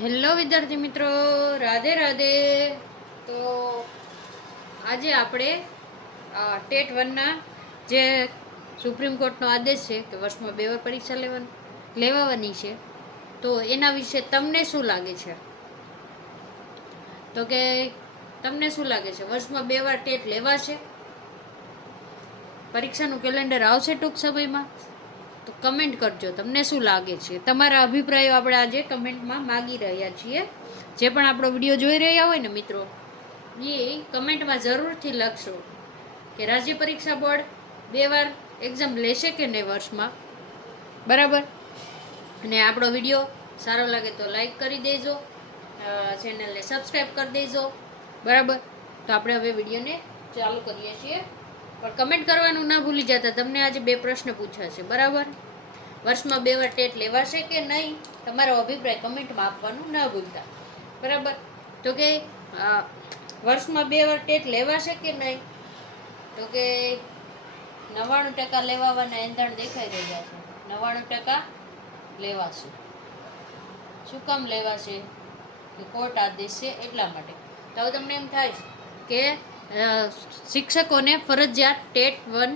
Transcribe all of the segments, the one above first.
Hello વિદ્યાર્થી મિત્રો, રાધે રાધે. તો આજે આપણે ટેટ વનના જે સુપ્રીમ કોર્ટનો આદેશ છે કે વર્ષમાં 2 વાર પરીક્ષા લેવાની છે, તો એના વિશે તમને શું લાગે છે? તો કે તમને શું લાગે છે, વર્ષમાં 2 વાર ટેટ લેવાશે? પરીક્ષાનું કેલેન્ડર આવશે ટૂંક સમયમાં? તો કમેન્ટ કરજો, તમને શું લાગે છે. તમારા અભિપ્રાયો આપણે આજે કમેન્ટમાં માગી રહ્યા છીએ. જે પણ આપણો વિડીયો જોઈ રહ્યા હોય ને મિત્રો, એ કમેન્ટમાં જરૂરથી લખશો કે રાજ્ય પરીક્ષા બોર્ડ 2 વાર એક્ઝામ લેશે કે નહીં વર્ષમાં, બરાબર. અને આપણો વિડીયો સારો લાગે તો લાઈક કરી દેજો, ચેનલને સબસ્ક્રાઈબ કરી દેજો, બરાબર. તો આપણે હવે વિડીયોને ચાલુ કરીએ છીએ, પણ કમેન્ટ કરવાનું ના ભૂલી જતા. તમને આજે 2 પ્રશ્ન પૂછ્યા છે, બરાબર. વર્ષમાં 2 વાર ટેટ લેવાશે કે નહીં, તમારો અભિપ્રાય કમેન્ટમાં આપવાનું ના ભૂલતા, બરાબર. તો કે વર્ષમાં 2 વાર ટેટ લેવાશે કે નહીં, તો કે 99% લેવાવાના એંધાણ દેખાઈ રહ્યા છે. 99% લેવાશે. શું કામ લેવાશે? કે કોર્ટ આદેશ છે એટલા માટે. તો હવે તમને એમ થાય કે શિક્ષકોને ફરજિયાત ટેટ 1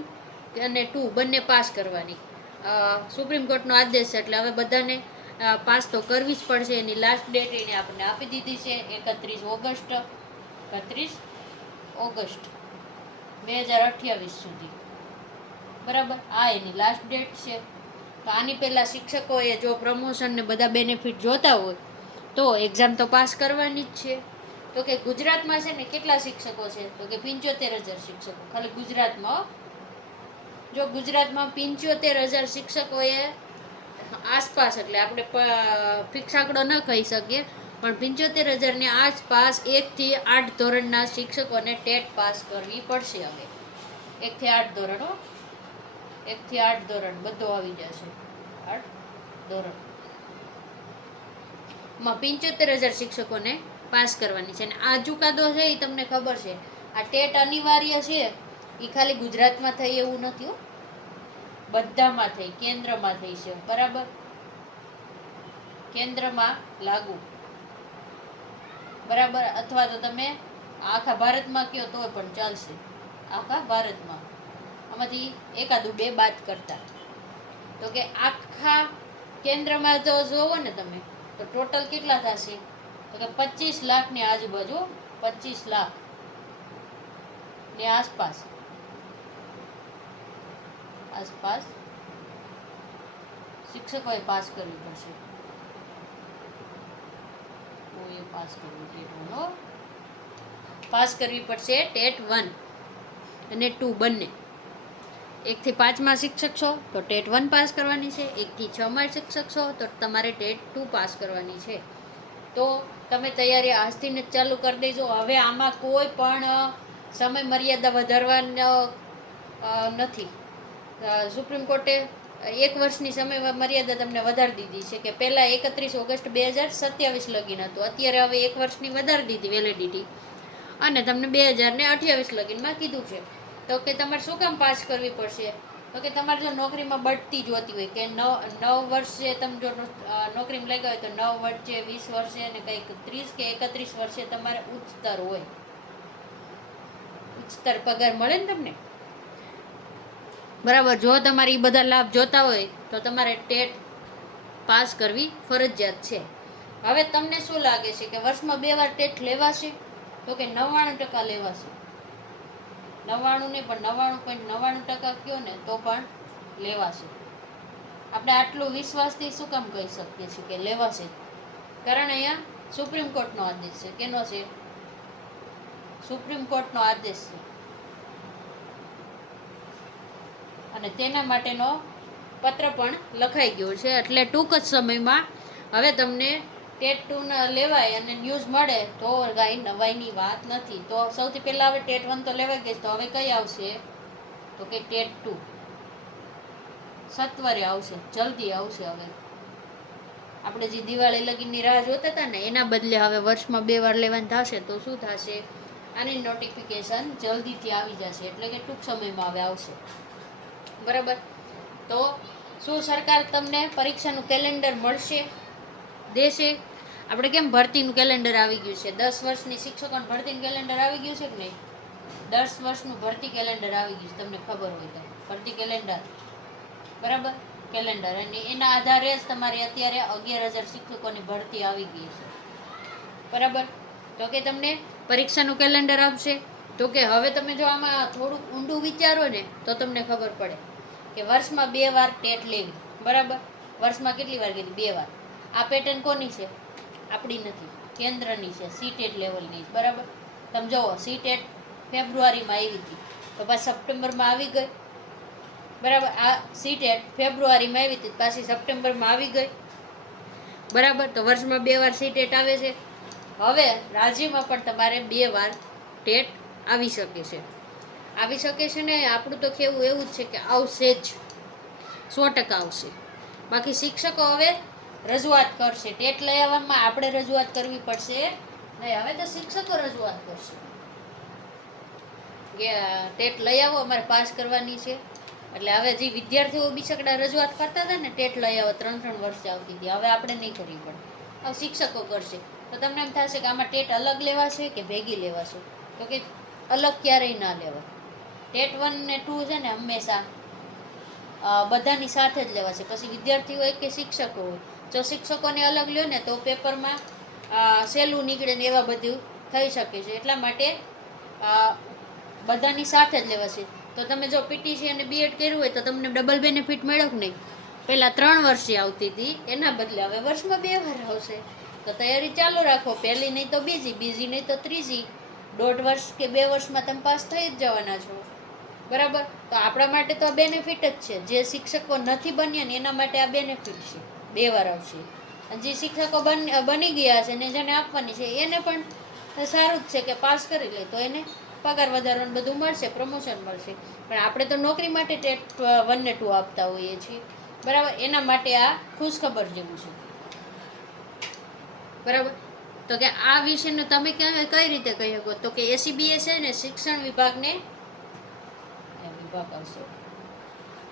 અને 2 બંને પાસ કરવાની સુપ્રીમ કોર્ટનો આદેશ છે, એટલે હવે બધાને પાસ તો કરવી જ પડશે. એની લાસ્ટ ડેટ એને આપણને આપી દીધી છે 31 ઓગસ્ટ 2028 સુધી, બરાબર. આ એની લાસ્ટ ડેટ છે. તો આની પહેલાં શિક્ષકોએ જો પ્રમોશન ને બધા બેનિફિટ જોતા હોય તો એક્ઝામ તો પાસ કરવાની જ છે. તો કે ગુજરાતમાં છે ને કેટલા શિક્ષકો છે, તો કે 75,000 શિક્ષકો ખાલી ગુજરાતમાં. જો ગુજરાતમાં 75,000 શિક્ષકોએ આસપાસ, એટલે આપણે ફિક્સ આંકડો ન કહી શકીએ, પણ 75,000ની આસપાસ 1 થી 8 ધોરણના શિક્ષકોને ટેટ પાસ કરવી પડશે. હવે 1 થી 8 ધોરણ, 1 થી 8 ધોરણ બધું આવી જશે. 8 ધોરણ માં 75,000 શિક્ષકોને પાસ કરવાની છે. અને આ ચુકાદો છે એ તમને ખબર છે, આ ટેટ અનિવાર્ય છે એ ખાલી ગુજરાતમાં થઈ એવું નથી, બધામાં થઈ, કેન્દ્રમાં થઈ છે, બરાબર. કેન્દ્રમાં લાગુ, બરાબર. અથવા તો તમે આખા ભારતમાં કહો તો પણ ચાલશે, આખા ભારતમાં. આમાંથી એકાદું 2 બાદ કરતા. તો કે આખા કેન્દ્રમાં તો જોવો ને તમે, તો ટોટલ કેટલા થશે, તો કે 25 લાખની આજુબાજુ, 25 લાખ ની આસપાસ શિક્ષકોએ પાસ કરવી પડશે. પાસ કરવી પડશે ટેટ 1 અને 2 બંને. 1 થી 5માં શિક્ષક છો તો ટેટ 1 પાસ કરવાની છે, 1 થી 6માં શિક્ષક છો તો તમારે ટેટ 2 પાસ કરવાની છે. તો તમે તૈયારી આજથી જ ચાલુ કરી દેજો. હવે આમાં કોઈ પણ સમય મર્યાદા વધારવાનો નથી. સુપ્રીમ કોર્ટે 1 વર્ષની સમય મર્યાદા તમને વધારી દીધી છે, કે પહેલાં 31 ઓગસ્ટ 2027 લગીન હતું, અત્યારે હવે 1 વર્ષની વધારી દીધી વેલિડિટી, અને તમને 2028 લગીનમાં કીધું છે. તો કે તમારે શું કામ પાસ કરવી પડશે, તો કે તમારે જો નોકરીમાં બઢતી જોતી હોય, કે 9 વર્ષે તમે જો નોકરીમાં લાગ્યા હોય તો 9 વર્ષે, 20 વર્ષે અને કંઈક 30 કે 31 વર્ષે તમારે ઉચ્ચતર હોય, ઉચ્ચતર પગાર મળે ને તમને, બરાબર. જો તમારે એ બધા લાભ જોતા હોય તો તમારે ટેટ પાસ કરવી ફરજિયાત છે. હવે તમને શું લાગે છે કે વર્ષમાં 2 વાર ટેટ લેવાશે, તો કે 99% લેવાશે. 99 નહીં પણ 99.99% કયો ને તો પણ લેવાશે. આપણે આટલું વિશ્વાસથી શું કામ કહી શકીએ છીએ કે લેવાશે? કારણ અહીંયા સુપ્રીમ કોર્ટનો આદેશ છે. કેનો છે? સુપ્રીમ કોર્ટનો આદેશ છે, અને તેના માટેનો પત્ર પણ લખાઈ ગયો છે. એટલે ટૂંક જ સમયમાં હવે તમને ટેટ 2 લેવાય અને ન્યૂઝ મળે તો કાંઈ નવાઈની વાત નથી. તો સૌથી પહેલાં હવે ટેટ 1 તો લેવાઈ ગઈ, તો હવે કઈ આવશે, તો કે ટેટ 2 સત્વરે આવશે, જલ્દી આવશે. હવે આપણે જે દિવાળી લગીની રાહ જોતા હતા ને, એના બદલે હવે વર્ષમાં 2 વાર લેવાનું થશે. તો શું થશે, આની નોટિફિકેશન જલ્દીથી આવી જશે, એટલે કે ટૂંક સમયમાં હવે આવશે, બરાબર. તો શું સરકાર તમને પરીક્ષાનું કેલેન્ડર દેશે? આપણે કેમ ભરતીનું કેલેન્ડર આવી ગયું છે, 10 વર્ષની શિક્ષકોને ભરતીનું કેલેન્ડર આવી ગયું છે કે નહીં? 10 વર્ષનું ભરતી કેલેન્ડર આવી ગયું છે, તમને ખબર હોય તો. ભરતી કેલેન્ડર, બરાબર, કેલેન્ડર, અને એના આધારે જ તમારી અત્યારે 11,000 શિક્ષકોની ભરતી આવી ગઈ છે, બરાબર. તો કે તમને પરીક્ષાનું કેલેન્ડર આપશે, તો કે હવે તમે જો આમાં થોડુંક ઊંડું વિચારો ને તો તમને ખબર પડે કે વર્ષમાં 2 વાર ટેટ લેવી, બરાબર. વર્ષમાં કેટલી વાર કીધી? 2 વાર. આ પેટર્ન કોની છે? આપણી નથી, કેન્દ્રની છે, સીટેટ લેવલની, બરાબર. તમે જુઓ, સીટેટ ફેબ્રુઆરીમાં આવી હતી, તો પાછી સપ્ટેમ્બરમાં આવી ગઈ, બરાબર. આ સીટેટ ફેબ્રુઆરીમાં આવી હતી, પાછી સપ્ટેમ્બરમાં આવી ગઈ, બરાબર. તો વર્ષમાં 2 વાર સીટેટ આવે છે. હવે રાજ્યમાં પણ તમારે 2 વાર ટેટ આવી શકે છે, આવી શકે છે ને. આપણું તો કેવું એવું જ છે કે આવશે જ, 100% આવશે. બાકી શિક્ષકો હવે રજૂઆત કરશે, ટેટ લઈ આવવામાં આપણે રજૂઆત કરવી પડશે નહીં, હવે તો શિક્ષકો રજૂઆત કરશે કે ટેટ લઈ આવો, અમારે પાસ કરવાની છે. એટલે હવે જે વિદ્યાર્થીઓ બિચારા રજૂઆત કરતા હતા ને, ટેટ લઈ આવો, 3-3 વર્ષે આવતી હતી, હવે આપણે નહીં કરવી પડે, હવે શિક્ષકો કરશે. તો તમને એમ થશે કે આમાં ટેટ અલગ લેવાશે કે ભેગી લેવાશે? તો કે અલગ ક્યારેય ના લેવાય. ટેટ 1 ને 2 છે ને હંમેશા બધાની સાથે જ લેવાશે. પછી વિદ્યાર્થી હોય કે શિક્ષકો હોય, જો શિક્ષકોને અલગ લ્યો ને તો પેપરમાં સહેલું નીકળે ને એવા બધું થઈ શકે છે. એટલા માટે બધાની સાથે જ લેવાશે. તો તમે જો પીટીસી અને બીએડ કર્યું હોય તો તમને ડબલ બેનિફિટ મેળવ નહીં. પહેલાં 3 વર્ષે આવતી હતી, એના બદલે હવે વર્ષમાં 2 વાર આવશે. તો તૈયારી ચાલુ રાખો, પહેલી નહીં તો બીજી, બીજી નહીં તો ત્રીજી. 1.5 વર્ષ કે 2 વર્ષમાં તમે પાસ થઈ જ જવાના છો, બરાબર. તો આપણા માટે તો આ બેનિફિટ જ છે. જે શિક્ષકો નથી બન્યા ને એના માટે આ બેનિફિટ છે, 2 વાર આવશે. અને જે શિક્ષકો બની ગયા છે ને જેને આપવાની છે એને પણ સારું જ છે કે પાસ કરી લે તો એને પગાર વધારવાનું બધું મળશે, પ્રમોશન મળશે. પણ આપણે તો નોકરી માટે ટેટ 1 ને 2 આપતા હોઈએ છીએ, બરાબર. એના માટે આ ખુશખબર જેવું છે, બરાબર. તો કે આ વિષયનું તમે કઈ રીતે કહી શકો? તો કે એસીબીએ છે ને શિક્ષણ વિભાગને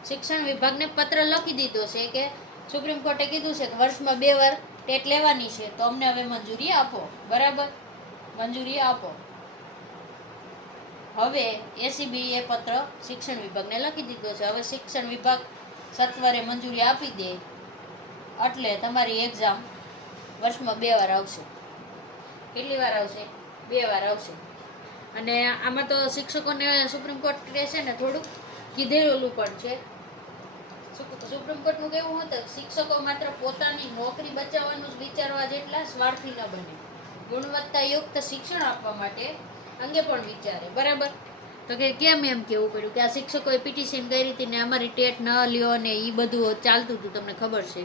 શિક્ષણ વિભાગને પત્ર લખી દીધો છે કે સુપ્રીમ કોર્ટે કીધું છે કે વર્ષમાં 2 વાર ટેટ લેવાની છે, તો અમને હવે મંજૂરી આપો, બરાબર, મંજૂરી આપો. હવે એસીબીએ પત્ર શિક્ષણ વિભાગને લખી દીધો છે. હવે શિક્ષણ વિભાગ સત્વરે મંજૂરી આપી દે એટલે તમારી એક્ઝામ વર્ષમાં 2 વાર આવશે. કેટલી વાર આવશે? 2 વાર આવશે. અને આમાં તો શિક્ષકોને સુપ્રીમ કોર્ટે છે ને થોડુંક કીધેલું પણ છે. સુપ્રીમ કોર્ટનું કેવું હતું, શિક્ષકો માત્ર પોતાની નોકરી બચાવવાનું જ વિચારવા જેટલા સ્વાર્થી ન બને, ગુણવત્તાયુક્ત શિક્ષણ આપવા માટે અંગે પણ વિચારે, બરાબર. તો કે કેમ એમ કેવું પડ્યું કે આ શિક્ષકોએ પિટિશન કરી હતી ને અમારી ટેટ ન લ્યો ને એ બધું ચાલતું હતું, તમને ખબર છે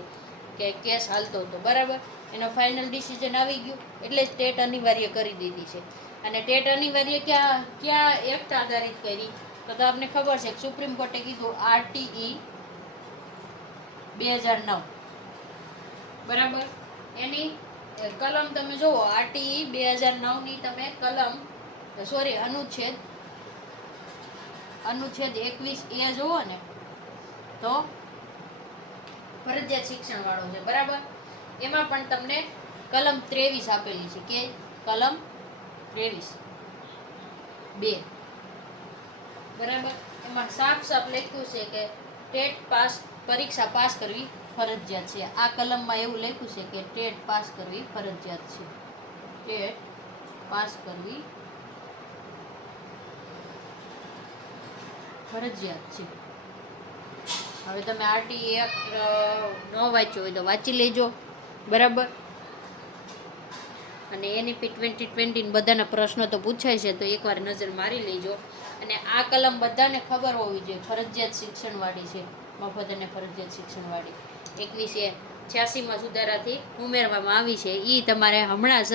કે કેસ હાલતો હતો, બરાબર. એનો ફાઇનલ ડિસિઝન આવી ગયું એટલે જ ટેટ અનિવાર્ય કરી દીધી છે. અને ટેટ અનિવાર્ય ક્યાં એક્ટ આધારિત કરી? તો આપને ખબર છે સુપ્રીમ કોર્ટે કીધું RTE 2009, બરાબર. એની કલમ તમે જુઓ, RTE 2009 ની તમે કલમ અનુચ્છેદ 21A જુઓ ને તો ફરજિયાત શિક્ષણ વાળો છે, બરાબર. એમાં પણ તમને કલમ 23 આપેલી છે કે કલમ 23(2), બરાબર. એમાં સાફ લખ્યું છે કે ટેટ પરીક્ષા પાસ કરવી ફરજિયાત છે. આ કલમમાં એવું લખ્યું છે કે ટેટ પાસ કરવી ફરજિયાત છે, ટેટ પાસ કરવી ફરજિયાત છે. હવે તમે RTE એક્ટ ન વાંચ્યો હોય તો વાંચી લેજો, બરાબર. અને NEP 2020 બધાના પ્રશ્નો તો પૂછાય છે, તો એકવાર નજર મારી લેજો. અને આ કલમ બધાને ખબર હોવી જોઈએ, ફરજિયાત શિક્ષણવાળી છે, મફત અને ફરજિયાત શિક્ષણવાળી. 2186માં સુધારાથી ઉમેરવામાં આવી છે. એ તમારે હમણાં જ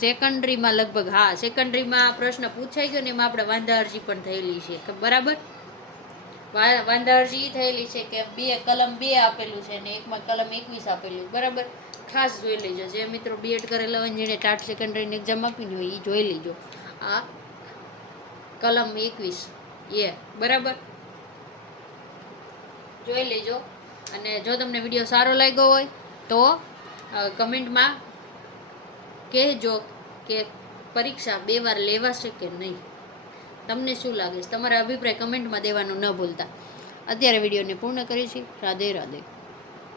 સેકન્ડરીમાં લગભગ, હા, સેકન્ડરીમાં પ્રશ્ન પૂછાઈ ગયો ને એમાં આપણે વાંધા અરજી પણ થયેલી છે, બરાબર. વાંધા અરજી થયેલી છે કે કલમ 2 આપેલું છે ને એકમાં કલમ 21 આપેલું, બરાબર. ખાસ જોઈ લેજો. જે મિત્રો બીએડ કરેલા હોય જેને ટાટ સેકન્ડરીની એક્ઝામ આપીને હોય એ જોઈ લેજો આ કલમ 21A, બરાબર, જોઈ લેજો. અને જો તમને વિડીયો સારો લાગ્યો હોય તો કમેન્ટમાં કહેજો કે પરીક્ષા 2 વાર લેવાશે કે નહીં. તમને શું લાગે છે? તમારા અભિપ્રાય કમેન્ટમાં દેવાનું ન ભૂલતા. અત્યારે વિડીયોને પૂર્ણ કરીએ છીએ. રાધે રાધે.